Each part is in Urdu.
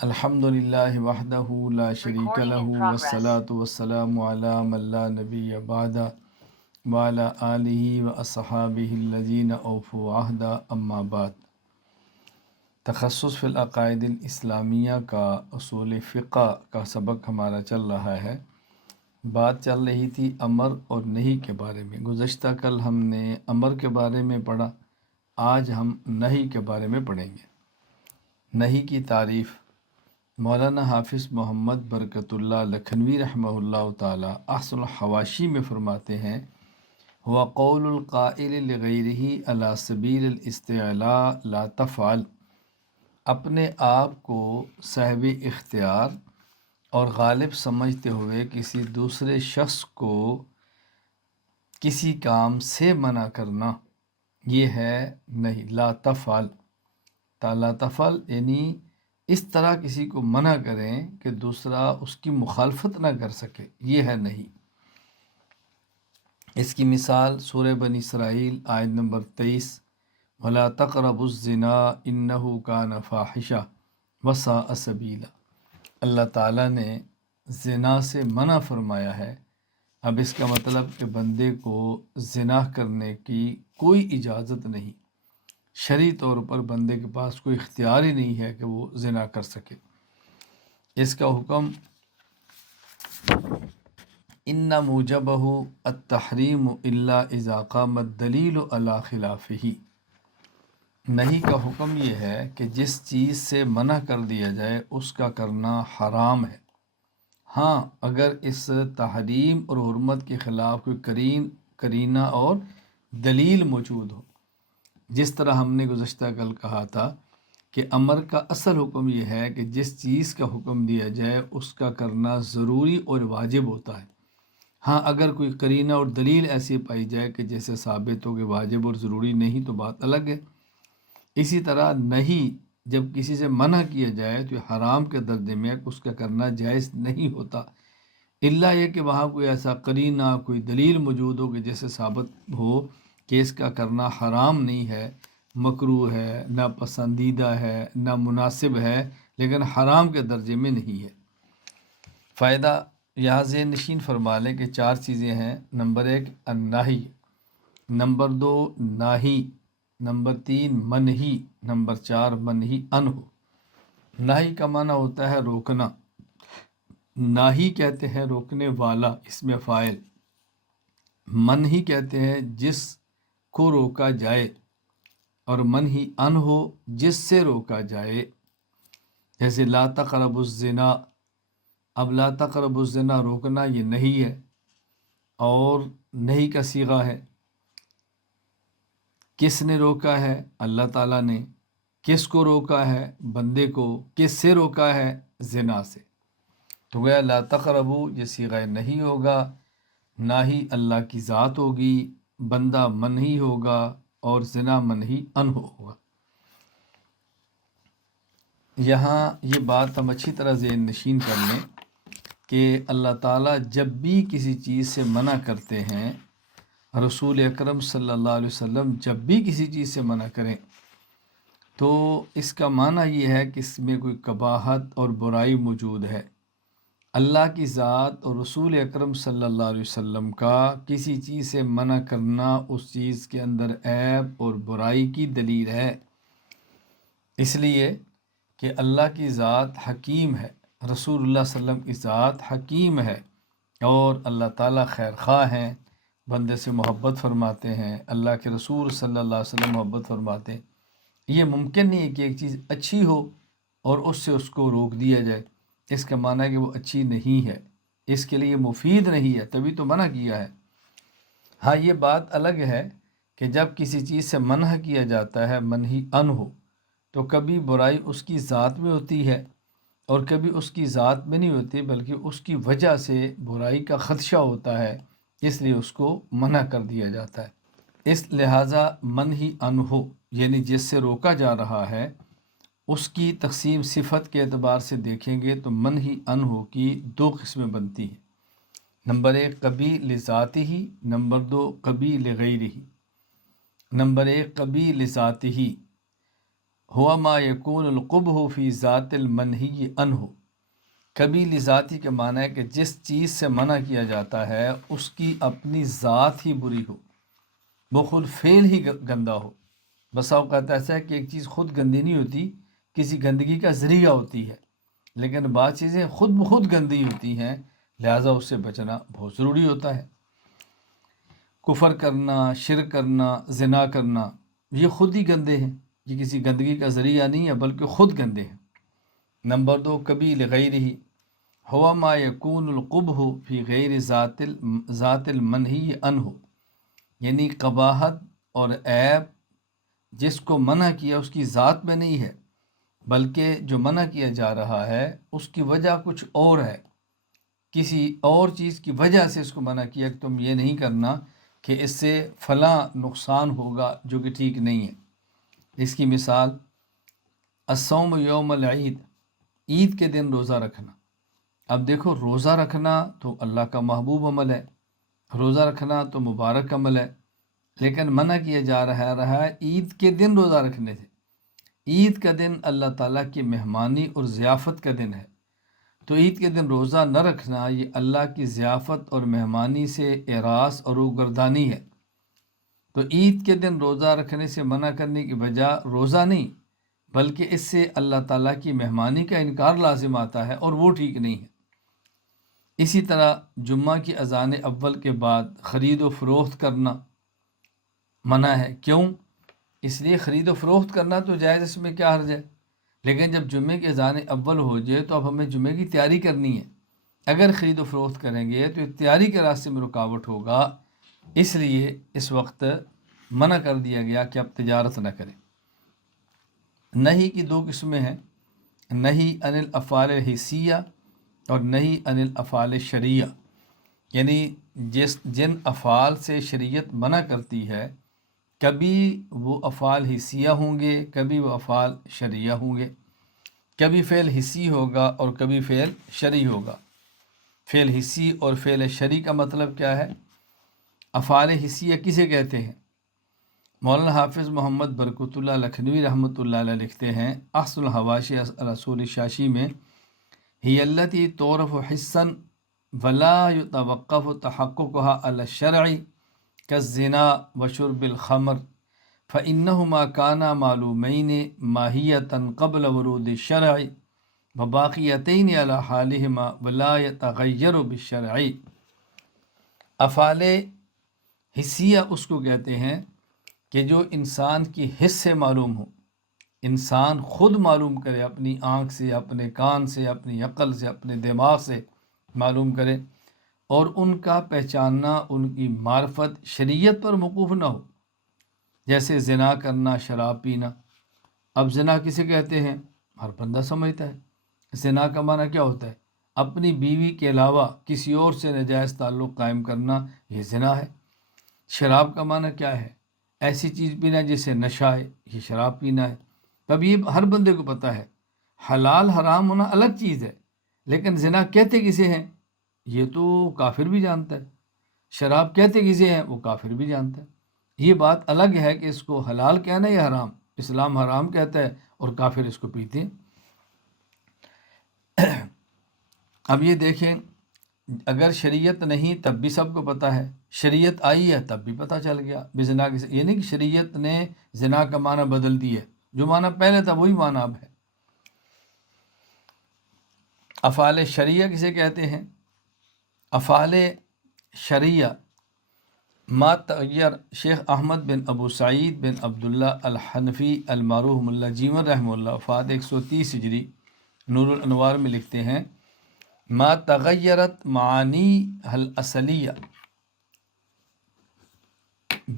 الحمد للہ وحدہ لا شریک لہ والصلاة والسلام علی من لا نبی بعدہ وعلی آلہ واصحابہ الذین اوفوا عہدہ اما بعد۔ تخصص فی العقائد الاسلامیہ کا اصول فقہ کا سبق ہمارا چل رہا ہے۔ بات چل رہی تھی امر اور نہی کے بارے میں۔ گزشتہ کل ہم نے امر کے بارے میں پڑھا، آج ہم نہی کے بارے میں پڑھیں گے۔ نہی کی تعریف مولانا حافظ محمد برکت اللہ لکھنوی رحمہ اللہ تعالی احسن الحواشی میں فرماتے ہیں، هو قول القائل لغیرہ علی سبیل الاستعلاء لا تفعل، اپنے آپ کو صاحب اختیار اور غالب سمجھتے ہوئے کسی دوسرے شخص کو کسی کام سے منع کرنا، یہ ہے نہیں۔ لا تفعل، لا تفعل یعنی اس طرح کسی کو منع کریں کہ دوسرا اس کی مخالفت نہ کر سکے، یہ ہے نہیں۔ اس کی مثال سورہ بنی اسرائیل آیت نمبر 23، وَلَا تَقْرَبُوا الزِّنَا إِنَّهُ كَانَ فَاحِشَةً وَسَاءَ سَبِيلًا، اللہ تعالیٰ نے زنا سے منع فرمایا ہے۔ اب اس کا مطلب کہ بندے کو زنا کرنے کی کوئی اجازت نہیں، شرعی طور پر بندے کے پاس کوئی اختیار ہی نہیں ہے کہ وہ زنا کر سکے۔ اس کا حکم ان موجبہ التحریم الا اذا قام الدلیل علی خلافہ، نہیں کا حکم یہ ہے کہ جس چیز سے منع کر دیا جائے اس کا کرنا حرام ہے، ہاں اگر اس تحریم اور حرمت کے خلاف کوئی قرینہ اور دلیل موجود ہو۔ جس طرح ہم نے گزشتہ کل کہا تھا کہ امر کا اصل حکم یہ ہے کہ جس چیز کا حکم دیا جائے اس کا کرنا ضروری اور واجب ہوتا ہے، ہاں اگر کوئی قرینہ اور دلیل ایسی پائی جائے کہ جیسے ثابت ہو کہ واجب اور ضروری نہیں تو بات الگ ہے۔ اسی طرح نہیں، جب کسی سے منع کیا جائے تو یہ حرام کے درجے میں اس کا کرنا جائز نہیں ہوتا، الا یہ کہ وہاں کوئی ایسا قرینہ کوئی دلیل موجود ہو کہ جیسے ثابت ہو کہ اس کا کرنا حرام نہیں ہے، مکروہ ہے، ناپسندیدہ ہے، نامناسب ہے، لیکن حرام کے درجے میں نہیں ہے۔ فائدہ یہاں ذہن نشین فرما لیں کہ 4 چیزیں ہیں۔ نمبر 1 النہی، نمبر 2 ناہی، نمبر 3 منہی، نمبر 4 منہی عنہ۔ نہی کا معنی ہوتا ہے روکنا، ناہی کہتے ہیں روکنے والا، اس میں فاعل۔ منہی کہتے ہیں جس کو روکا جائے، اور منہی عنہ جس سے روکا جائے۔ جیسے لا تقربوا الزنا، اب لا تقربوا الزنا روکنا یہ نہیں ہے، اور نہیں کا صیغہ ہے۔ کس نے روکا ہے؟ اللہ تعالیٰ نے۔ کس کو روکا ہے؟ بندے کو۔ کس سے روکا ہے؟ زنا سے۔ تو گویا لا تقربوا یہ صیغہ نہیں ہوگا، نہ ہی اللہ کی ذات ہوگی، بندہ منہی ہوگا اور زنا منہی عنہ ہوگا۔ یہاں یہ بات ہم اچھی طرح ذہن نشین کر لیں کہ اللہ تعالیٰ جب بھی کسی چیز سے منع کرتے ہیں، رسول اکرم صلی اللہ علیہ وسلم جب بھی کسی چیز سے منع کریں تو اس کا معنی یہ ہے کہ اس میں کوئی قباحت اور برائی موجود ہے۔ اللہ کی ذات اور رسول اکرم صلی اللہ علیہ وسلم کا کسی چیز سے منع کرنا اس چیز کے اندر عیب اور برائی کی دلیل ہے، اس لیے کہ اللہ کی ذات حکیم ہے، رسول اللہ صلی اللہ علیہ وسلم کی ذات حکیم ہے، اور اللہ تعالیٰ خیر خواہ ہیں، بندے سے محبت فرماتے ہیں، اللہ کے رسول صلی اللہ علیہ وسلم محبت فرماتے ہیں۔ یہ ممکن نہیں ہے کہ ایک چیز اچھی ہو اور اس کو روک دیا جائے، اس کا معنی ہے کہ وہ اچھی نہیں ہے، اس کے لیے مفید نہیں ہے، تبھی تو منع کیا ہے۔ ہاں یہ بات الگ ہے کہ جب کسی چیز سے منع کیا جاتا ہے منہی عنہ ہو، تو کبھی برائی اس کی ذات میں ہوتی ہے اور کبھی اس کی ذات میں نہیں ہوتی، بلکہ اس کی وجہ سے برائی کا خدشہ ہوتا ہے، اس لیے اس کو منع کر دیا جاتا ہے۔ اس لہٰذا منہی عنہ یعنی جس سے روکا جا رہا ہے اس کی تقسیم صفت کے اعتبار سے دیکھیں گے تو منہی عنہ کی 2 قسمیں بنتی ہیں۔ نمبر 1 کبھی لذاتہ، نمبر 2 کبھی لغیرہ۔ نمبر 1 کبھی لذاتہ، ہوا ما یکون القبح فی ذات المنہی عنہ، کبھی لذاتی کے معنی ہے کہ جس چیز سے منع کیا جاتا ہے اس کی اپنی ذات ہی بری ہو، وہ خود فعل ہی گندا ہو۔ بسا اوقات ایسا ہے کہ ایک چیز خود گندی نہیں ہوتی، کسی گندگی کا ذریعہ ہوتی ہے، لیکن بعض چیزیں خود بخود گندی ہوتی ہیں، لہٰذا اس سے بچنا بہت ضروری ہوتا ہے۔ کفر کرنا، شرک کرنا، زنا کرنا، یہ خود ہی گندے ہیں، یہ کسی گندگی کا ذریعہ نہیں ہے بلکہ خود گندے ہیں۔ نمبر 2، کبھی لغیرہ، ہوا ما یکون القبح فی غیر ذات المنہی عنہ، یعنی قباحت اور عیب جس کو منع کیا اس کی ذات میں نہیں ہے، بلکہ جو منع کیا جا رہا ہے اس کی وجہ کچھ اور ہے، کسی اور چیز کی وجہ سے اس کو منع کیا کہ تم یہ نہیں کرنا کہ اس سے فلاں نقصان ہوگا جو کہ ٹھیک نہیں ہے۔ اس کی مثال الصوم یوم العید، عید کے دن روزہ رکھنا۔ اب دیکھو، روزہ رکھنا تو اللہ کا محبوب عمل ہے، روزہ رکھنا تو مبارک عمل ہے، لیکن منع کیا جا رہا ہے عید کے دن روزہ رکھنے سے۔ عید کا دن اللہ تعالیٰ کی مہمانی اور ضیافت کا دن ہے، تو عید کے دن روزہ نہ رکھنا یہ اللہ کی ضیافت اور مہمانی سے اعراض اور روگردانی ہے۔ تو عید کے دن روزہ رکھنے سے منع کرنے کی وجہ روزہ نہیں، بلکہ اس سے اللہ تعالیٰ کی مہمانی کا انکار لازم آتا ہے، اور وہ ٹھیک نہیں ہے۔ اسی طرح جمعہ کی اذان اول کے بعد خرید و فروخت کرنا منع ہے۔ کیوں؟ اس لیے خرید و فروخت کرنا تو جائز، اس میں کیا حرج ہے، لیکن جب جمعے کی اذان اول ہو جائے تو اب ہمیں جمعے کی تیاری کرنی ہے، اگر خرید و فروخت کریں گے تو تیاری کے راستے میں رکاوٹ ہوگا، اس لیے اس وقت منع کر دیا گیا کہ آپ تجارت نہ کریں۔ نہی کی 2 قسمیں ہیں، نہی عن الافعال الحسیہ اور نہی عن الافعال الشرعیہ، یعنی جن افعال سے شریعت منع کرتی ہے، کبھی وہ افعال حسیہ ہوں گے، کبھی وہ افعال شرعیہ ہوں گے، کبھی فعل حسی ہوگا اور کبھی فعل شرعی ہوگا۔ فعل حسی اور فعل شرعی کا مطلب کیا ہے؟ افعال حسیہ کسے کہتے ہیں؟ مولانا حافظ محمد برکت اللہ لکھنوی رحمۃ اللہ علیہ لکھتے ہیں احسن الحواشی رسول شاشی میں، ہی التی تعرف حسا ولا یتوقف تحققها علی الشرع کالزنا وشرب الخمر فإنہما کانا معلومین ماہیتا قبل ورود الشرع وباقیتین علی حالہما ولا یتغیر بالشرع۔ افعال حسیہ اس کو کہتے ہیں کہ جو انسان کی حس سے معلوم ہو، انسان خود معلوم کرے، اپنی آنکھ سے، اپنے کان سے، اپنی عقل سے، اپنے دماغ سے معلوم کرے، اور ان کا پہچاننا، ان کی معرفت شریعت پر موقوف نہ ہو، جیسے زنا کرنا، شراب پینا۔ اب زنا کسے کہتے ہیں؟ ہر بندہ سمجھتا ہے۔ زنا کا معنی کیا ہوتا ہے؟ اپنی بیوی کے علاوہ کسی اور سے ناجائز تعلق قائم کرنا، یہ زنا ہے۔ شراب کا معنی کیا ہے؟ ایسی چیز پینا جسے نشہ ہے، یہ شراب پینا ہے۔ تب یہ ہر بندے کو پتہ ہے، حلال حرام ہونا الگ چیز ہے، لیکن زنا کہتے کسے ہیں یہ تو کافر بھی جانتا ہے، شراب کہتے کسے ہیں وہ کافر بھی جانتا ہے۔ یہ بات الگ ہے کہ اس کو حلال کہنا یا حرام، اسلام حرام کہتا ہے اور کافر اس کو پیتے ہیں۔ اب یہ دیکھیں، اگر شریعت نہیں تب بھی سب کو پتہ ہے، شریعت آئی ہے تب بھی پتہ چل گیا بزنا کے، یہ نہیں کہ شریعت نے زنا کا معنی بدل دی ہے، جو معنی پہلے تھا وہی معنی اب ہے۔ افعال شرعیہ کسے کہتے ہیں؟ افعال شرعیہ ما تغیر، شیخ احمد بن ابو سعید بن عبداللہ الحنفی المعروف ملا جیون رحمہ اللہ، وفات 130 ہجری، نور الانوار میں لکھتے ہیں ما تغیرت معانی الاصلیہ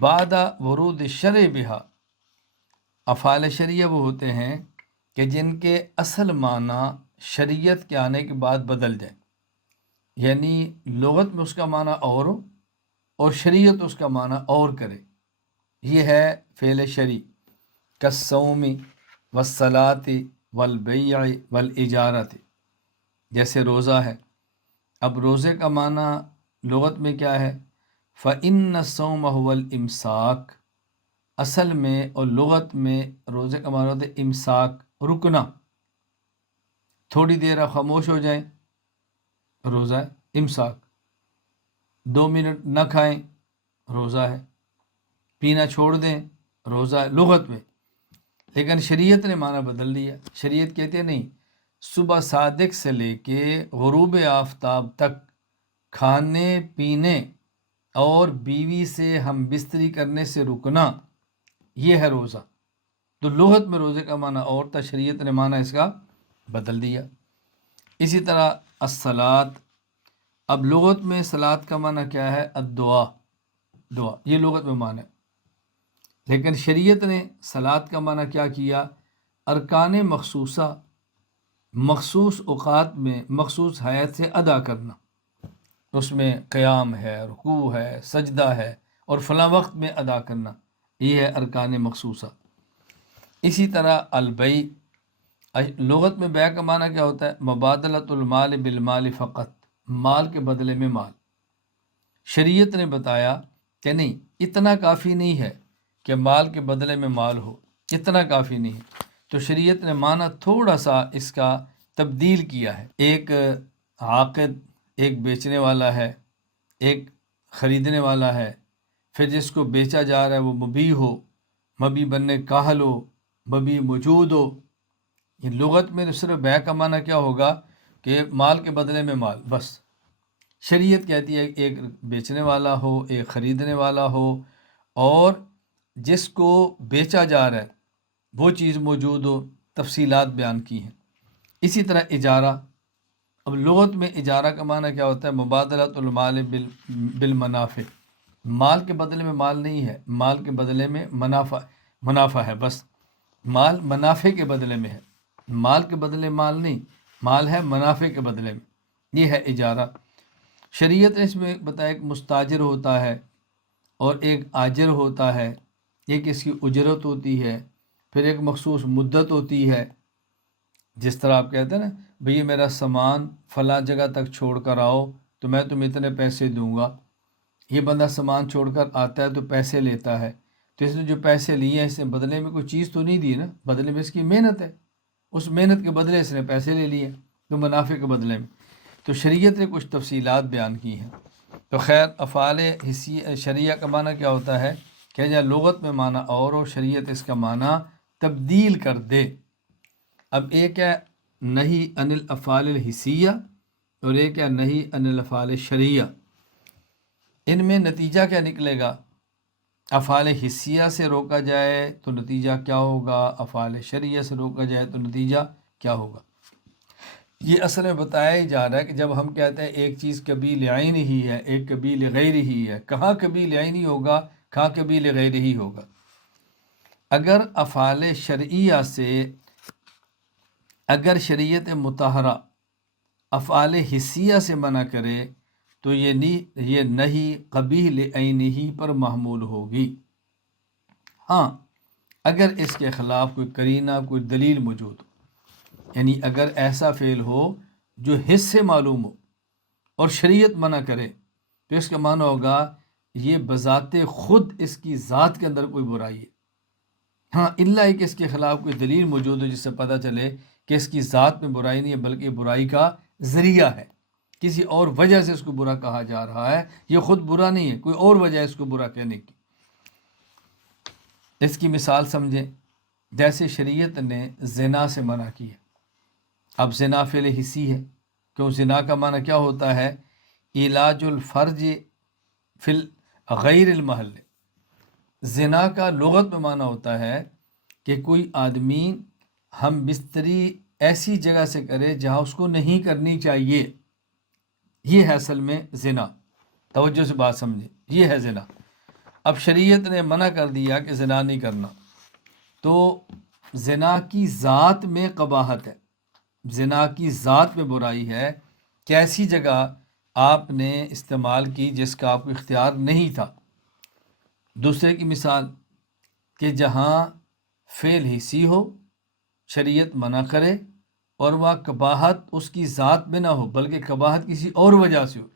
بعد ورود الشرع بہا۔ افعال شرعیہ وہ ہوتے ہیں کہ جن کے اصل معنی شریعت کے آنے کے بعد بدل جائے، یعنی لغت میں اس کا معنی اور ہو اور شریعت اس کا معنی اور کرے، یہ ہے فعل شرعی۔ کالصوم والصلاۃ والبیع والاجارۃ، جیسے روزہ ہے۔ اب روزے کا معنی لغت میں کیا ہے؟ فإن الصوم هو الامساک اصل میں اور لغت میں روزے کا معنی ہوتا ہے امساک، رکنا، تھوڑی دیر آپ خاموش ہو جائیں، روزہ ہے۔ امساک، 2 منٹ نہ کھائیں، روزہ ہے۔ پینا چھوڑ دیں، روزہ ہے لغت میں۔ لیکن شریعت نے معنی بدل دیا۔ شریعت کہتے ہیں نہیں، صبح صادق سے لے کے غروب آفتاب تک کھانے پینے اور بیوی سے ہم بستری کرنے سے رکنا، یہ ہے روزہ۔ تو لغت میں روزے کا معنی اور تھا، شریعت نے معنی اس کا بدل دیا۔ اسی طرح الصلاۃ، اب لغت میں صلاۃ کا معنی کیا ہے؟ الدعا، دعا، یہ لغت میں معنی ہے۔ لیکن شریعت نے صلاۃ کا معنی کیا کیا؟ ارکان مخصوصہ مخصوص اوقات میں مخصوص حیت سے ادا کرنا، اس میں قیام ہے، رکوع ہے، سجدہ ہے، اور فلاں وقت میں ادا کرنا، یہ ہے ارکان مخصوصہ۔ اسی طرح البیع، لغت میں بیع کا معنی کیا ہوتا ہے؟ مبادلۃ المال بالمال فقط، مال کے بدلے میں مال۔ شریعت نے بتایا کہ نہیں، اتنا کافی نہیں ہے کہ مال کے بدلے میں مال ہو، اتنا کافی نہیں ہے۔ تو شریعت نے معنی تھوڑا سا اس کا تبدیل کیا ہے۔ ایک عاقد، ایک بیچنے والا ہے، ایک خریدنے والا ہے، پھر جس کو بیچا جا رہا ہے وہ مبیع ہو، مبیع بننے کاہل ہو، مبیع موجود ہو۔ یہ لغت میں صرف بیع کا معنی کیا ہوگا کہ مال کے بدلے میں مال، بس۔ شریعت کہتی ہے ایک بیچنے والا ہو، ایک خریدنے والا ہو، اور جس کو بیچا جا رہا ہے وہ چیز موجود ہو، تفصیلات بیان کی ہیں۔ اسی طرح اجارہ، اب لغت میں اجارہ کا معنی کیا ہوتا ہے؟ مبادلۃ المال بالمنافع، مال کے بدلے میں مال نہیں ہے، مال کے بدلے میں منافع ہے، بس۔ مال منافع کے بدلے میں ہے، مال کے بدلے مال نہیں، مال ہے منافع کے بدلے میں، یہ ہے اجارہ۔ شریعت نے اس میں بتایا ایک مستاجر ہوتا ہے اور ایک آجر ہوتا ہے، ایک اس کی اجرت ہوتی ہے، پھر ایک مخصوص مدت ہوتی ہے۔ جس طرح آپ کہتے ہیں نا، بھئی میرا سامان فلاں جگہ تک چھوڑ کر آؤ تو میں تمہیں اتنے پیسے دوں گا۔ یہ بندہ سامان چھوڑ کر آتا ہے تو پیسے لیتا ہے، تو اس نے جو پیسے لیے ہیں اس نے بدلے میں کوئی چیز تو نہیں دی نا، بدلے میں اس کی محنت ہے، اس محنت کے بدلے اس نے پیسے لے لیے، تو منافع کے بدلے میں۔ تو شریعت نے کچھ تفصیلات بیان کی ہیں۔ تو خیر، افعال شرعیہ کا معنی کیا ہوتا ہے کہ جہاں لغت میں معنی اور ہو، شریعت اس کا معنی تبدیل کر دے۔ اب ایک ہے نہی عن الافعال الحسیہ اور ایک ہے نہی عن الافعال الشرعیہ۔ ان میں نتیجہ کیا نکلے گا؟ افعال حسیہ سے روکا جائے تو نتیجہ کیا ہوگا، افعال شرعیہ سے روکا جائے تو نتیجہ کیا ہوگا؟ یہ اصل میں بتایا ہی جا رہا ہے کہ جب ہم کہتے ہیں ایک چیز کبھی لعین ہی ہے، ایک کبھی لغیر ہی ہے، کہاں کبھی لعین ہی ہوگا، کہاں کبھی لغیر ہی ہوگا۔ اگر افعال شرعیہ سے، اگر شریعت مطہرہ افعال حسیہ سے منع کرے تو یہ نہیں قبیح لعینہ پر محمول ہوگی۔ ہاں، اگر اس کے خلاف کوئی قرینہ، کوئی دلیل موجود ہو، یعنی اگر ایسا فعل ہو جو حس سے معلوم ہو اور شریعت منع کرے تو اس کا معنی ہوگا یہ بذات خود اس کی ذات کے اندر کوئی برائی ہے۔ ہاں، الا کہ اس کے خلاف کوئی دلیل موجود ہو جس سے پتہ چلے کہ اس کی ذات میں برائی نہیں ہے بلکہ برائی کا ذریعہ ہے، کسی اور وجہ سے اس کو برا کہا جا رہا ہے، یہ خود برا نہیں ہے، کوئی اور وجہ ہے اس کو برا کہنے کی۔ اس کی مثال سمجھیں، جیسے شریعت نے زنا سے منع کیا۔ اب زنا فعل حسی ہے، کیوں؟ زنا کا معنی کیا ہوتا ہے؟ علاج الفرج فی غیر المحل۔ زنا کا لغت میں معنی ہوتا ہے کہ کوئی آدمی ہم بستری ایسی جگہ سے کرے جہاں اس کو نہیں کرنی چاہیے، یہ ہے اصل میں زنا۔ توجہ سے بات سمجھیں، یہ ہے زنا۔ اب شریعت نے منع کر دیا کہ زنا نہیں کرنا، تو زنا کی ذات میں قباحت ہے، زنا کی ذات میں برائی ہے کہ ایسی جگہ آپ نے استعمال کی جس کا آپ کو اختیار نہیں تھا۔ دوسرے کی مثال کہ جہاں فعل حسی ہو، شریعت منع کرے اور وہ قباحت اس کی ذات میں نہ ہو بلکہ قباحت کسی اور وجہ سے ہو،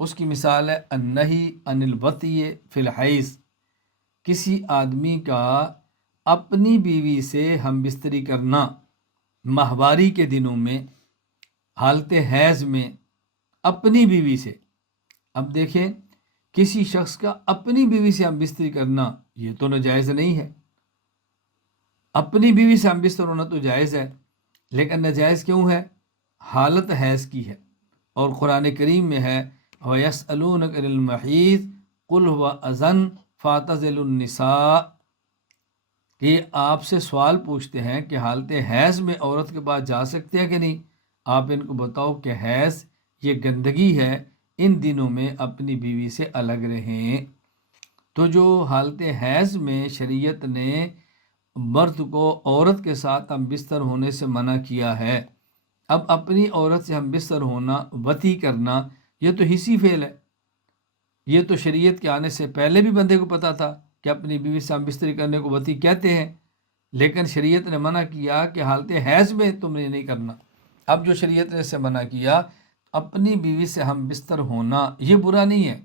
اس کی مثال ہے النہی عن الوطی فی الحیض، کسی آدمی کا اپنی بیوی سے ہم بستری کرنا ماہواری کے دنوں میں، حالت حیض میں، اپنی بیوی سے. اب دیکھیں، کسی شخص کا اپنی بیوی سے ہم بستری کرنا یہ تو ناجائز نہیں ہے. اپنی بیوی سے ہم بستر ہونا تو جائز ہے، لیکن ناجائز کیوں ہے؟ حالت حیض کی ہے. اور قرآن کریم میں ہے وَيَسْأَلُونَكَ عَنِ الْمَحِيضِ قُلْ هُوَ أَذًى فَاعْتَزِلُوا النِّسَاءَ، کہ یہ آپ سے سوال پوچھتے ہیں کہ حالت حیض میں عورت کے پاس جا سکتے ہیں کہ نہیں. آپ ان کو بتاؤ کہ حیض یہ گندگی ہے، ان دنوں میں اپنی بیوی سے الگ رہیں. تو جو حالت حیض میں شریعت نے مرد کو عورت کے ساتھ ہم بستر ہونے سے منع کیا ہے، اب اپنی عورت سے ہم بستر ہونا، وطی کرنا، یہ تو حسی فعل ہے. یہ تو شریعت کے آنے سے پہلے بھی بندے کو پتہ تھا کہ اپنی بیوی سے ہم بستری کرنے کو وطی کہتے ہیں، لیکن شریعت نے منع کیا کہ حالت حیض میں تم نے نہیں کرنا. اب جو شریعت نے اسے منع کیا، اپنی بیوی سے ہم بستر ہونا یہ برا نہیں ہے،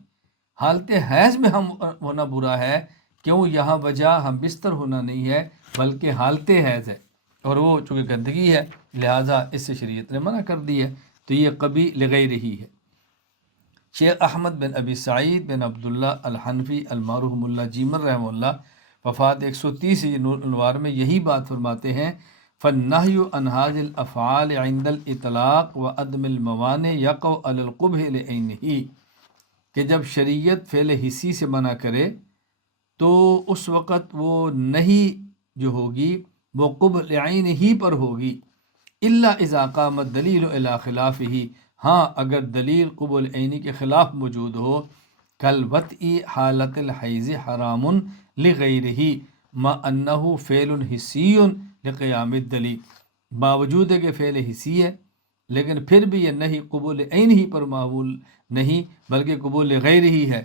حالت حیض میں ہم ہونا برا ہے. کیوں؟ یہاں وجہ ہم بستر ہونا نہیں ہے بلکہ حالت حیض ہے، اور وہ چونکہ گندگی ہے لہٰذا اس سے شریعت نے منع کر دی ہے. تو یہ قبی لغیر ہی ہے. شیخ احمد بن ابی سعید بن عبداللہ الحنفی المعروف ملا جیمر رحمہ اللہ وفات 130 نور الانوار میں یہی بات فرماتے ہیں فَالنَّهْيُ عَنْ هَذِهِ الْأَفْعَالِ عِنْدَ الْإِطْلَاقِ وَعَدْمِ الْمَوَانِعِ يَقَعُ عَلَى الْقُبْحِ لِعَيْنِهِ، کہ جب شریعت فعل حسی سے منع کرے تو اس وقت وہ نہیں جو ہوگی وہ قبح لعین ہی پر ہوگی، الا اذا قامت دلیل الی خلافہ، ہاں اگر دلیل قبح العینی کے خلاف موجود ہو، کالوطئی حالت الحیض حرام لغیرہ ما انہ فعل حسی لقیام الدلیل، باوجود ہے کہ فعل حسی ہے لیکن پھر بھی یہ نہیں قبول عین ہی پر معمول نہیں بلکہ قبول غیر ہی ہے.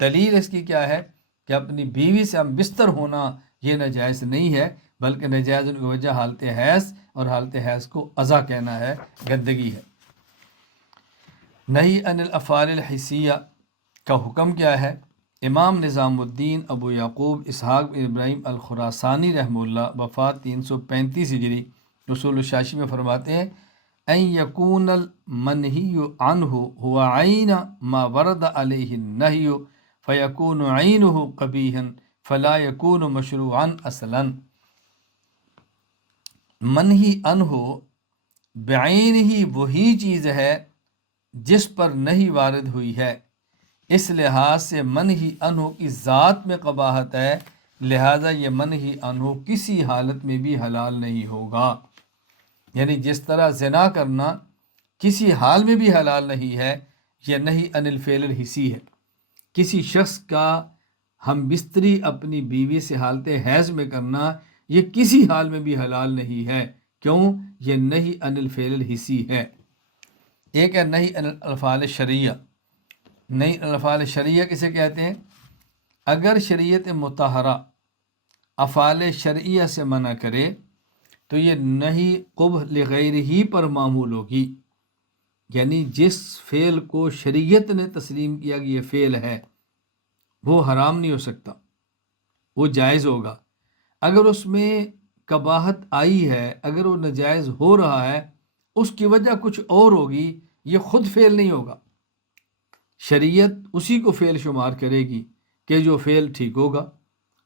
دلیل اس کی کیا ہے کہ اپنی بیوی سے ہم بستر ہونا یہ ناجائز نہیں ہے بلکہ ناجائز کی وجہ حالت حیض، اور حالت حیض کو اذا کہنا ہے، گندگی ہے. نہی عن الافعال الحسیہ کا حکم کیا ہے؟ امام نظام الدین ابو یعقوب اسحاق بن ابراہیم الخراسانی رحمہ اللہ وفات 335 ہجری اصول الشاشی میں فرماتے ہیں ان یکون المنہی عنہ ہوا عین ما ورد علیہ النہی فیکون عینہ قبیحا فلا یکون مشروعا اصلا. منہی عنہ بعین ہی وہی چیز ہے جس پر نہیں وارد ہوئی ہے، اس لحاظ سے منہی عنہ کی ذات میں قباحت ہے، لہذا یہ منہی عنہ کسی حالت میں بھی حلال نہیں ہوگا. یعنی جس طرح زنا کرنا کسی حال میں بھی حلال نہیں ہے، یہ نہی عن الفعل الحسی ہے. کسی شخص کا ہم بستری اپنی بیوی سے حالت حیض میں کرنا یہ کسی حال میں بھی حلال نہیں ہے. کیوں؟ یہ نہی عن الفعل الحسی ہے. ایک ہے نہی عن الافعال الشرعیہ. نہی عن الافعال الشرعیہ کسے کہتے ہیں؟ اگر شریعت مطہرہ افعال شرعیہ سے منع کرے تو یہ نہی قبح لغیر ہی پر معمول ہوگی، یعنی جس فعل کو شریعت نے تسلیم کیا کہ یہ فعل ہے وہ حرام نہیں ہو سکتا، وہ جائز ہوگا. اگر اس میں قباحت آئی ہے، اگر وہ ناجائز ہو رہا ہے، اس کی وجہ کچھ اور ہوگی، یہ خود فعل نہیں ہوگا. شریعت اسی کو فعل شمار کرے گی کہ جو فعل ٹھیک ہوگا،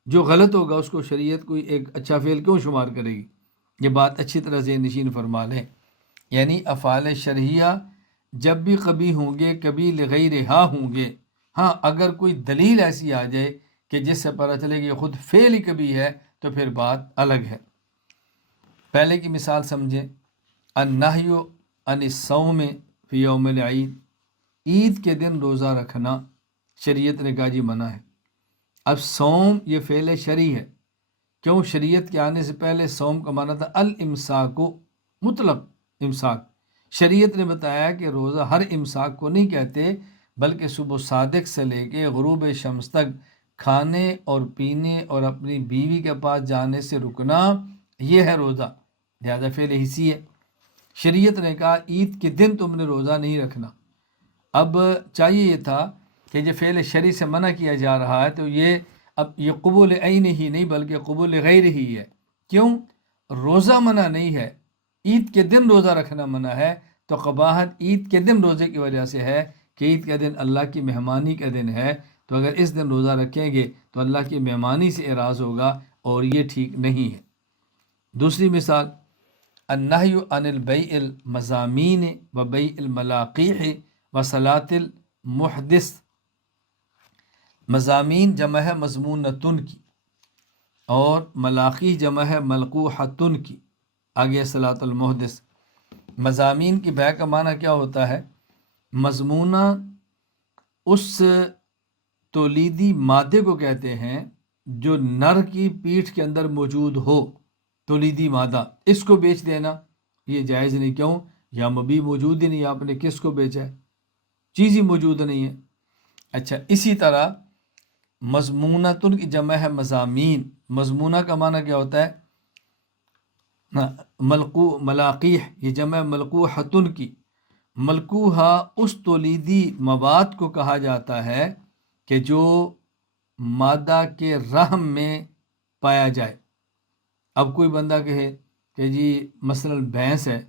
جو غلط ہوگا اس کو شریعت کوئی ایک اچھا فعل کیوں شمار کرے گی. یہ بات اچھی طرح ذہن نشین فرما لیں. یعنی افعال شرعیہ جب بھی کبھی ہوں گے کبھی لغیرہا ہوں گے. ہاں اگر کوئی دلیل ایسی آ جائے کہ جس سے پتہ چلے کہ یہ خود فعل ہی کبھی ہے تو پھر بات الگ ہے. پہلے کی مثال سمجھیں، النہی عن الصوم فی یوم العید، عید کے دن روزہ رکھنا شریعت نے کہا جی منع ہے. اب صوم یہ فعل شرعی ہے. کیوں؟ شریعت کے آنے سے پہلے صوم کا معنی تھا الامساک، مطلق امساک. شریعت نے بتایا کہ روزہ ہر امساک کو نہیں کہتے بلکہ صبح صادق سے لے کے غروب شمس تک کھانے اور پینے اور اپنی بیوی کے پاس جانے سے رکنا یہ ہے روزہ، لہذا فعل حسی ہے. شریعت نے کہا عید کے دن تم نے روزہ نہیں رکھنا. اب چاہیے یہ تھا کہ جو فعل شرعی سے منع کیا جا رہا ہے تو یہ اب یہ قبول عین ہی نہیں بلکہ قبول غیر ہی ہے. کیوں؟ روزہ منع نہیں ہے، عید کے دن روزہ رکھنا منع ہے، تو قباحت عید کے دن روزے کی وجہ سے ہے کہ عید کا دن اللہ کی مہمانی کا دن ہے، تو اگر اس دن روزہ رکھیں گے تو اللہ کی مہمانی سے اعراض ہوگا اور یہ ٹھیک نہیں ہے. دوسری مثال، النہی عن البیع المزامین و بیع الملاقیح و صلاۃ المحدث. مضامین جمع ہے مضمونتن کی، اور ملاقی جمع ہے ملقوحتن کی، آگے صلاۃ المحدث. مضامین کی بیع کا معنی کیا ہوتا ہے؟ مضمونہ اس تولیدی مادے کو کہتے ہیں جو نر کی پیٹھ کے اندر موجود ہو، تولیدی مادہ، اس کو بیچ دینا یہ جائز نہیں. کیوں؟ یا مبی موجود ہی نہیں، آپ نے کس کو بیچا ہے؟ چیز ہی موجود نہیں ہے. اچھا، اسی طرح مضمونتن کی جمع ہے مضامین. مضمونہ کا معنی کیا ہوتا ہے؟ ملاقیح، یہ جمع ملقوحتن کی. ملقوحہ اس تولیدی مواد کو کہا جاتا ہے کہ جو مادہ کے رحم میں پایا جائے. اب کوئی بندہ کہے کہ جی مثلا بھینس ہے،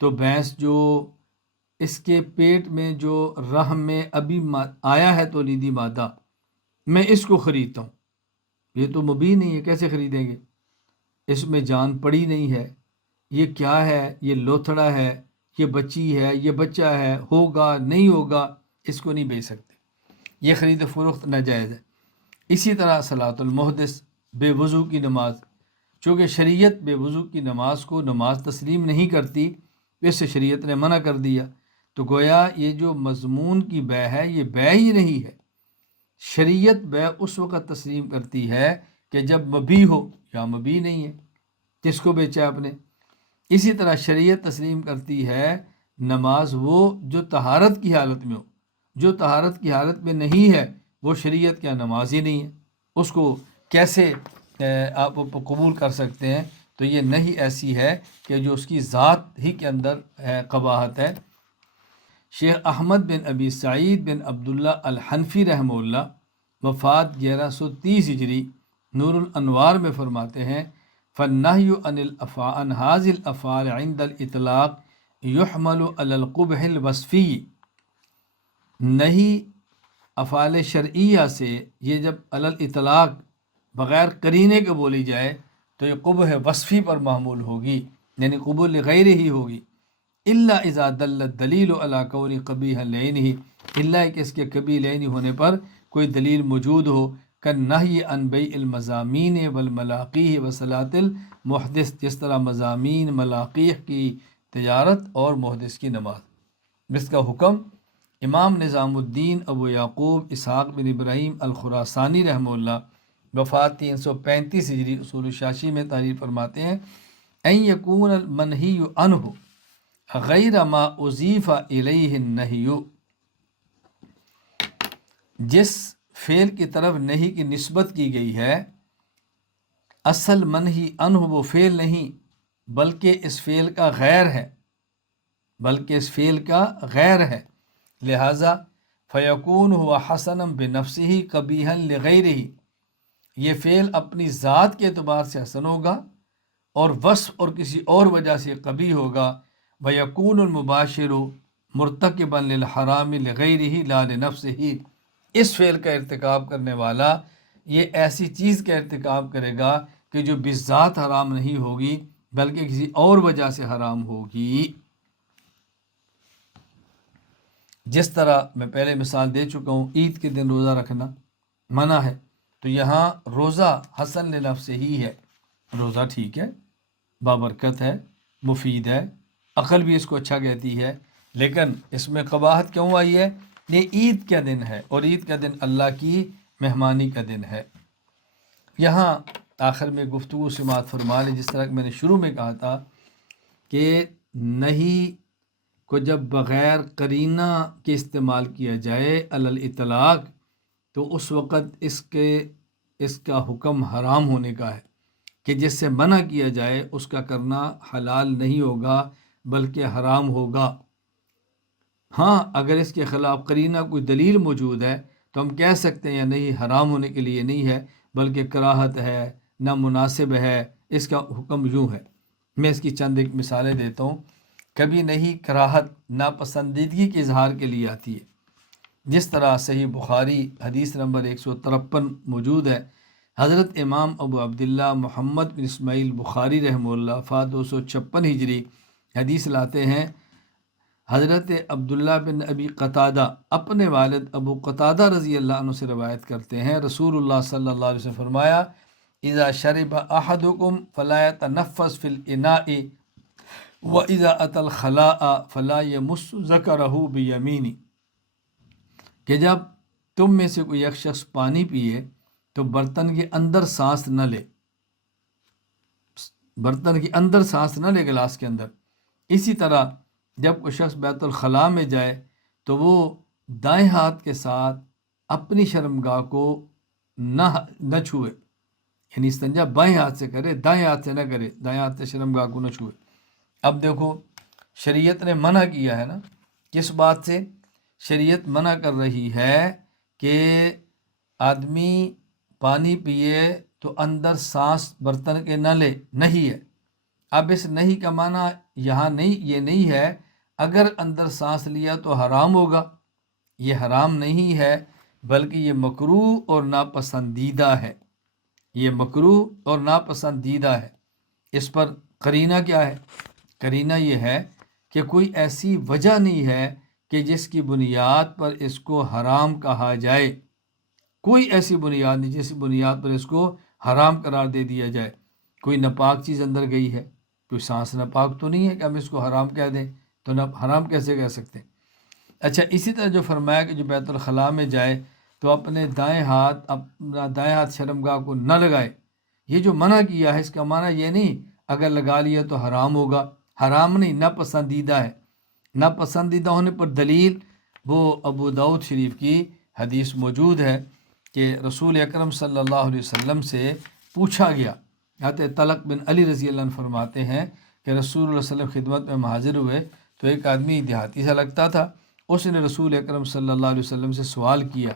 تو بھینس جو اس کے پیٹ میں جو رحم میں ابھی آیا ہے تولیدی مادہ، میں اس کو خریدتا ہوں. یہ تو مبین نہیں ہے، کیسے خریدیں گے؟ اس میں جان پڑی نہیں ہے. یہ کیا ہے؟ یہ لوتھڑا ہے، یہ بچی ہے، یہ بچہ ہے، ہوگا نہیں ہوگا، اس کو نہیں بیچ سکتے. یہ خرید و فروخت ناجائز ہے. اسی طرح صلاۃ المحدث، بے وضو کی نماز، چونکہ شریعت بے وضو کی نماز کو نماز تسلیم نہیں کرتی، اس سے شریعت نے منع کر دیا. تو گویا یہ جو مضمون کی بیع ہے یہ بیع ہی نہیں ہے. شریعت بیع اس وقت تسلیم کرتی ہے کہ جب مبیع ہو، یا مبیع نہیں ہے، کس کو بیچا آپ نے. اسی طرح شریعت تسلیم کرتی ہے نماز وہ جو طہارت کی حالت میں ہو. جو طہارت کی حالت میں نہیں ہے وہ شریعت کیا نماز ہی نہیں ہے، اس کو کیسے آپ قبول کر سکتے ہیں؟ تو یہ نہیں ایسی ہے کہ جو اس کی ذات ہی کے اندر قباحت ہے. شیخ احمد بن ابی سعید بن عبداللہ الحنفی رحمہ اللہ، وفات 1130 ہجری، نور الانوار میں فرماتے ہیں فَالنَّهْيُ عَنِ هَذِهِ الْأَفْعَالِ عِنْدَ الْإِطْلَاقِ يُحْمَلُ عَلَى الْقُبْحِ الْوَصْفِيِّ. نہیں افعال شرعیہ سے یہ جب علی الاطلاق بغیر قرینے کے بولی جائے تو یہ قبح وصفی پر محمول ہوگی، یعنی قبول غیر ہی ہوگی. الا اذا دل الدلیل علی کون قبیح لعینہ، الا کہ اس کے قبیح لعینی ہونے پر کوئی دلیل موجود ہو، کالنہی عن بیع المضامین والملاقیح وصلاۃ المحدث، جس طرح مضامین، ملاقیح کی تجارت اور محدث کی نماز. جس کا حکم امام نظام الدین ابو یعقوب اسحاق بن ابراہیم الخراسانی رحمہ اللہ، وفات 335 ہجری، اصول الشاشی میں تحریر فرماتے ہیں ان یکون المنہی عنہ غیر ما اضیف الیہ النہی. جس فعل کی طرف نہیں کی نسبت کی گئی ہے، اصل منہی عنہ وہ فعل نہیں بلکہ اس فعل کا غیر ہے، بلکہ اس فعل کا غیر ہے. لہذا فیکون ہوا حسنا بنفسہ قبیحا لغیرہ، یہ فعل اپنی ذات کے اعتبار سے حسن ہوگا اور وصف اور کسی اور وجہ سے قبیح ہوگا. ویکون المباشر مرتکبا للحرام لغیرہ لا لنفسہ، اس فعل کا ارتکاب کرنے والا یہ ایسی چیز کا ارتکاب کرے گا کہ جو بذات حرام نہیں ہوگی بلکہ کسی اور وجہ سے حرام ہوگی. جس طرح میں پہلے مثال دے چکا ہوں، عید کے دن روزہ رکھنا منع ہے، تو یہاں روزہ حسن لنفسہ ہی ہے، روزہ ٹھیک ہے، بابرکت ہے، مفید ہے، عقل بھی اس کو اچھا کہتی ہے، لیکن اس میں قباحت کیوں آئی ہے؟ یہ عید کا دن ہے اور عید کا دن اللہ کی مہمانی کا دن ہے. یہاں آخر میں گفتگو سماعت فرما لیں، جس طرح کہ میں نے شروع میں کہا تھا کہ نہیں کو جب بغیر قرینہ کے استعمال کیا جائے علی الاطلاق، تو اس وقت اس کا حکم حرام ہونے کا ہے کہ جس سے منع کیا جائے اس کا کرنا حلال نہیں ہوگا بلکہ حرام ہوگا. ہاں اگر اس کے خلاف قرینہ کوئی دلیل موجود ہے تو ہم کہہ سکتے ہیں یا نہیں حرام ہونے کے لیے نہیں ہے بلکہ کراہت ہے، نامناسب ہے، اس کا حکم یوں ہے۔ میں اس کی چند ایک مثالیں دیتا ہوں۔ کبھی نہیں کراہت ناپسندیدگی کے اظہار کے لیے آتی ہے، جس طرح صحیح بخاری حدیث نمبر 153 موجود ہے۔ حضرت امام ابو عبداللہ محمد بن اسماعیل بخاری رحمہ اللہ وفات 256 ہجری حدیث لاتے ہیں۔ حضرت عبداللہ بن ابی قتادہ اپنے والد ابو قتادہ رضی اللہ عنہ سے روایت کرتے ہیں، رسول اللہ صلی اللہ علیہ وسلم فرمایا، اذا شرب احدکم فلا يتنفس فی الاناء واذا اتى الخلاء فلا يمس ذکرہ بیمینہ، کہ جب تم میں سے کوئی ایک شخص پانی پیے تو برتن کے اندر سانس نہ لے، برتن کے اندر سانس نہ لے گلاس کے اندر۔ اسی طرح جب کوئی شخص بیت الخلاء میں جائے تو وہ دائیں ہاتھ کے ساتھ اپنی شرمگاہ کو نہ چھوئے، یعنی استنجا بائیں ہاتھ سے کرے، دائیں ہاتھ سے نہ کرے، دائیں ہاتھ سے شرمگاہ کو نہ چھوئے۔ اب دیکھو شریعت نے منع کیا ہے نا، کس بات سے؟ شریعت منع کر رہی ہے کہ آدمی پانی پیے تو اندر سانس برتن کے نہ لے، نہیں ہے۔ اب اس نہیں کا معنی یہاں نہیں، یہ نہیں ہے اگر اندر سانس لیا تو حرام ہوگا، یہ حرام نہیں ہے بلکہ یہ مکروہ اور ناپسندیدہ ہے، یہ مکروہ اور ناپسندیدہ ہے۔ اس پر قرینہ کیا ہے؟ قرینہ یہ ہے کہ کوئی ایسی وجہ نہیں ہے کہ جس کی بنیاد پر اس کو حرام کہا جائے، کوئی ایسی بنیاد نہیں جس بنیاد پر اس کو حرام قرار دے دیا جائے۔ کوئی ناپاک چیز اندر گئی ہے، کوئی سانس ناپاک تو نہیں ہے کہ ہم اس کو حرام کہہ دیں، تو حرام کیسے کہہ سکتے ہیں؟ اچھا، اسی طرح جو فرمایا کہ جو بیت الخلاء میں جائے تو اپنا دائیں ہاتھ شرمگاہ کو نہ لگائے، یہ جو منع کیا ہے اس کا معنی یہ نہیں اگر لگا لیا تو حرام ہوگا، حرام نہیں، ناپسندیدہ ہے۔ ناپسندیدہ ہونے پر دلیل وہ ابو داؤد شریف کی حدیث موجود ہے کہ رسول اکرم صلی اللہ علیہ وسلم سے پوچھا گیا، حضرت طلق بن علی رضی اللہ عنہ فرماتے ہیں کہ رسول اللہ صلی اللہ علیہ وسلم خدمت میں حاضر ہوئے تو ایک آدمی دیہاتی سا لگتا تھا، اس نے رسول اکرم صلی اللہ علیہ وسلم سے سوال کیا،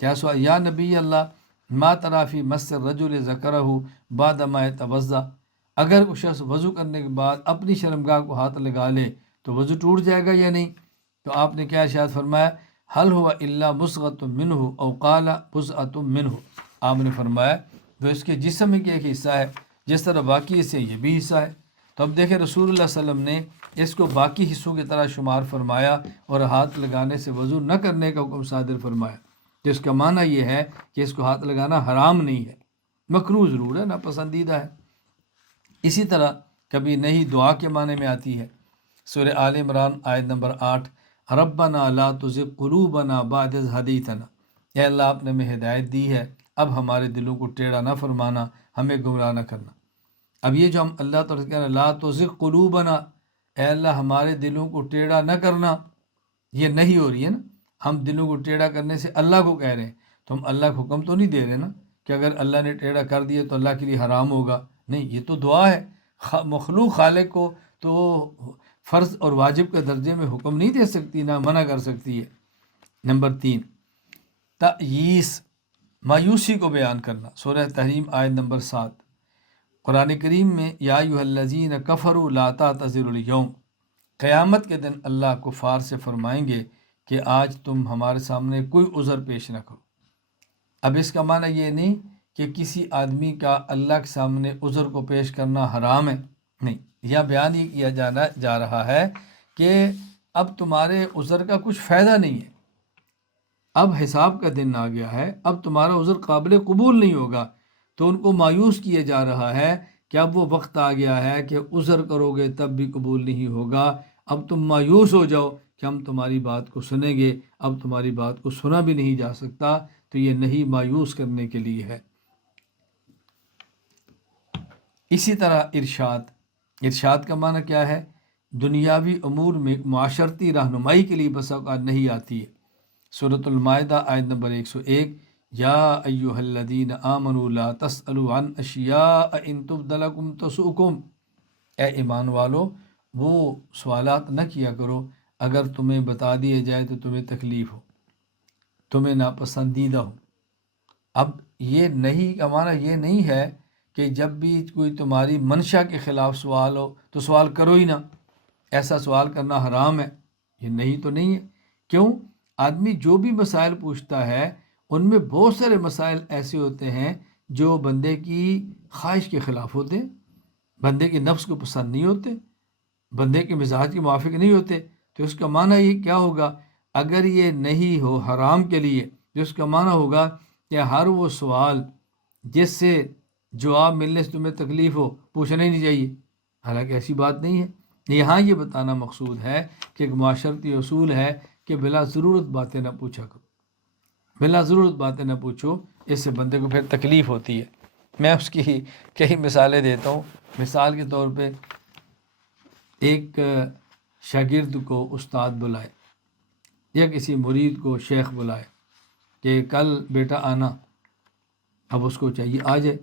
کیا سوال؟ یا نبی اللہ ما تری فی مس الرجل ذکرہ بعد ما یتوضا، اگر کوئی شخص وضو کرنے کے بعد اپنی شرمگاہ کو ہاتھ لگا لے تو وضو ٹوٹ جائے گا یا نہیں؟ تو آپ نے کیا ارشاد فرمایا، حل ہوا الا مسغۃ منہ او قال بضعۃ منہ، آپ نے فرمایا تو اس کے جسم کے ایک حصہ ہے، جس طرح باقی حصے یہ بھی حصہ ہے۔ تو اب دیکھیں رسول اللہ صلی اللہ علیہ وسلم نے اس کو باقی حصوں کی طرح شمار فرمایا اور ہاتھ لگانے سے وضو نہ کرنے کا حکم صادر فرمایا، تو اس کا معنی یہ ہے کہ اس کو ہاتھ لگانا حرام نہیں ہے، مکروہ ضرور ہے، ناپسندیدہ ہے۔ اسی طرح کبھی نہیں دعا کے معنی میں آتی ہے، سورہ آل عمران آیت نمبر 8، ربنا لا تزغ قلوبنا بعد اذ ہدیتنا، اے اللہ آپ نے ہمیں ہدایت دی ہے، اب ہمارے دلوں کو ٹیڑھا نہ فرمانا، ہمیں گمراہ نہ کرنا۔ اب یہ جو ہم اللہ تعالیٰ کہہ رہے ہیں لا تزغ قلوبنا، اے اللہ ہمارے دلوں کو ٹیڑھا نہ کرنا، یہ نہیں ہو رہی ہے نا، ہم دلوں کو ٹیڑھا کرنے سے اللہ کو کہہ رہے ہیں، تو ہم اللہ کو حکم تو نہیں دے رہے نا کہ اگر اللہ نے ٹیڑھا کر دیا تو اللہ کے لیے حرام ہوگا، نہیں، یہ تو دعا ہے۔ مخلوق خالق کو تو فرض اور واجب کے درجے میں حکم نہیں دے سکتی، نہ منع کر سکتی ہے۔ نمبر 3، تأییس، مایوسی کو بیان کرنا، سورہ تحریم آیت نمبر 7، قرآن کریم میں یا ایھا الذین کفروا لا تعتذروا الیوم، قیامت کے دن اللہ کفار سے فرمائیں گے کہ آج تم ہمارے سامنے کوئی عذر پیش نہ کرو۔ اب اس کا معنی یہ نہیں کہ کسی آدمی کا اللہ کے سامنے عذر کو پیش کرنا حرام ہے، نہیں، یہ بیان یہ کیا جا رہا ہے کہ اب تمہارے عذر کا کچھ فائدہ نہیں ہے، اب حساب کا دن آ گیا ہے، اب تمہارا عذر قابل قبول نہیں ہوگا، تو ان کو مایوس کیا جا رہا ہے کہ اب وہ وقت آ گیا ہے کہ عذر کرو گے تب بھی قبول نہیں ہوگا، اب تم مایوس ہو جاؤ کہ ہم تمہاری بات کو سنیں گے، اب تمہاری بات کو سنا بھی نہیں جا سکتا، تو یہ نہیں مایوس کرنے کے لیے ہے۔ اسی طرح ارشاد کا معنی کیا ہے؟ دنیاوی امور میں معاشرتی رہنمائی کے لیے بسا اوقات نہیں آتی ہے، سورۃ المائدہ آیت نمبر 101، یا ایھا الذین آمنوا لا تسألوا عن اشیاء ان تبد لکم تسؤکم، اے ایمان والو وہ سوالات نہ کیا کرو اگر تمہیں بتا دیے جائے تو تمہیں تکلیف ہو۔ تمہیں ناپسندیدہ ہوں۔ اب یہ نہیں کا معنی یہ نہیں ہے کہ جب بھی کوئی تمہاری منشا کے خلاف سوال ہو تو سوال کرو ہی نہ، ایسا سوال کرنا حرام ہے، یہ نہیں تو نہیں ہے۔ کیوں؟ آدمی جو بھی مسائل پوچھتا ہے ان میں بہت سارے مسائل ایسے ہوتے ہیں جو بندے کی خواہش کے خلاف ہوتے ہیں، بندے کے نفس کو پسند نہیں ہوتے، بندے کے مزاج کے موافق نہیں ہوتے، تو اس کا معنی یہ کیا ہوگا؟ اگر یہ نہیں ہو حرام کے لیے تو اس کا معنی ہوگا کہ ہر وہ سوال جس سے جواب ملنے سے تمہیں تکلیف ہو پوچھنا ہی نہیں چاہیے، حالانکہ ایسی بات نہیں ہے۔ یہاں یہ بتانا مقصود ہے کہ ایک معاشرتی اصول ہے کہ بلا ضرورت باتیں نہ پوچھا کرو، بلا ضرورت باتیں نہ پوچھو، اس سے بندے کو پھر تکلیف ہوتی ہے۔ میں اس کی کئی مثالیں دیتا ہوں۔ مثال کے طور پہ ایک شاگرد کو استاد بلائے یا کسی مرید کو شیخ بلائے کہ کل بیٹا آنا، اب اس کو چاہیے آ جائے،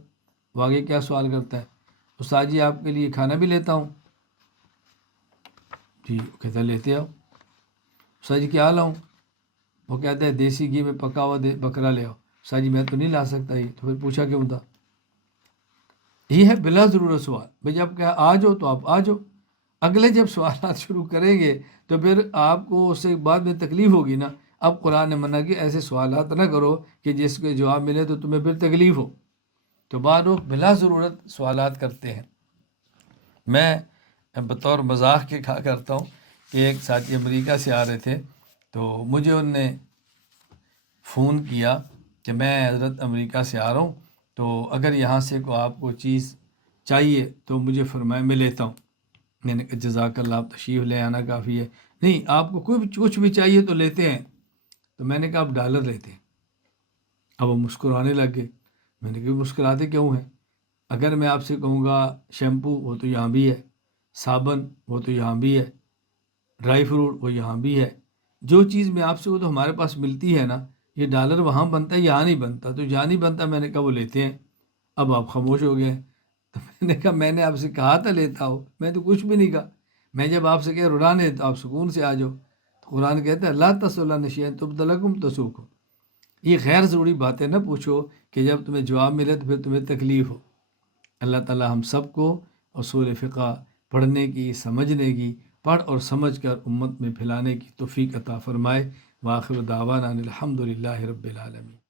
وہ آگے کیا سوال کرتا ہے؟ استاد جی آپ کے لیے کھانا بھی لیتا ہوں؟ جی کہتا ہے لیتے آؤ۔ استاد جی کیا لاؤں؟ وہ کہتا ہے دیسی گھی میں پکا ہوا بکرا لے آؤ۔ استاد جی میں تو نہیں لا سکتا، یہ تو پھر پوچھا کیوں تھا؟ یہ ہے بلا ضرورت سوال۔ بھائی جب کہا آ جاؤ تو آپ آ جاؤ، اگلے جب سوالات شروع کریں گے تو پھر آپ کو اس سے بعد میں تکلیف ہوگی نا۔ اب قرآن نے منع کہ ایسے سوالات نہ کرو کہ جس کے جواب ملے تو تمہیں پھر تکلیف ہو، تو بعض لوگ بلا ضرورت سوالات کرتے ہیں۔ میں بطور مزاح کے کہا کرتا ہوں کہ ایک ساتھی امریکہ سے آ رہے تھے تو مجھے ان نے فون کیا کہ میں حضرت امریکہ سے آ رہا ہوں، تو اگر یہاں سے آپ کو چیز چاہیے تو مجھے فرمائے میں لیتا ہوں۔ میں نے کہا جزاک اللہ، آپ تشریف لے آنا کافی ہے، نہیں آپ کو کچھ بھی چاہیے تو لیتے ہیں۔ تو میں نے کہا آپ ڈالر لیتے ہیں۔ اب وہ مسکرانے لگ گئے۔ میں نے کہا مسکراتے کیوں ہیں؟ اگر میں آپ سے کہوں گا شیمپو وہ تو یہاں بھی ہے، صابن وہ تو یہاں بھی ہے، ڈرائی فروٹ وہ یہاں بھی ہے، جو چیز میں آپ سے وہ تو ہمارے پاس ملتی ہے نا، یہ ڈالر وہاں بنتا ہے یہاں نہیں بنتا، تو یہاں نہیں بنتا۔ میں نے کہا وہ لیتے ہیں۔ اب آپ خاموش ہو گئے۔ تو میں نے کہا میں نے آپ سے کہا تھا لیتا ہو، میں تو کچھ بھی نہیں کہا۔ میں جب آپ سے کہہ رڑانے تو آپ سکون سے آ جاؤ۔ تو قرآن کہتا ہے لا تسألوا شیئا تبد لکم تسؤکم، یہ غیر ضروری باتیں نہ پوچھو کہ جب تمہیں جواب ملے تو پھر تمہیں تکلیف ہو۔ اللہ تعالی ہم سب کو اصول فقہ پڑھنے کی، سمجھنے کی، پڑھ اور سمجھ کر امت میں پھیلانے کی توفیق عطا فرمائے۔ وآخر دعوانا ان الحمد للہ رب العالمین۔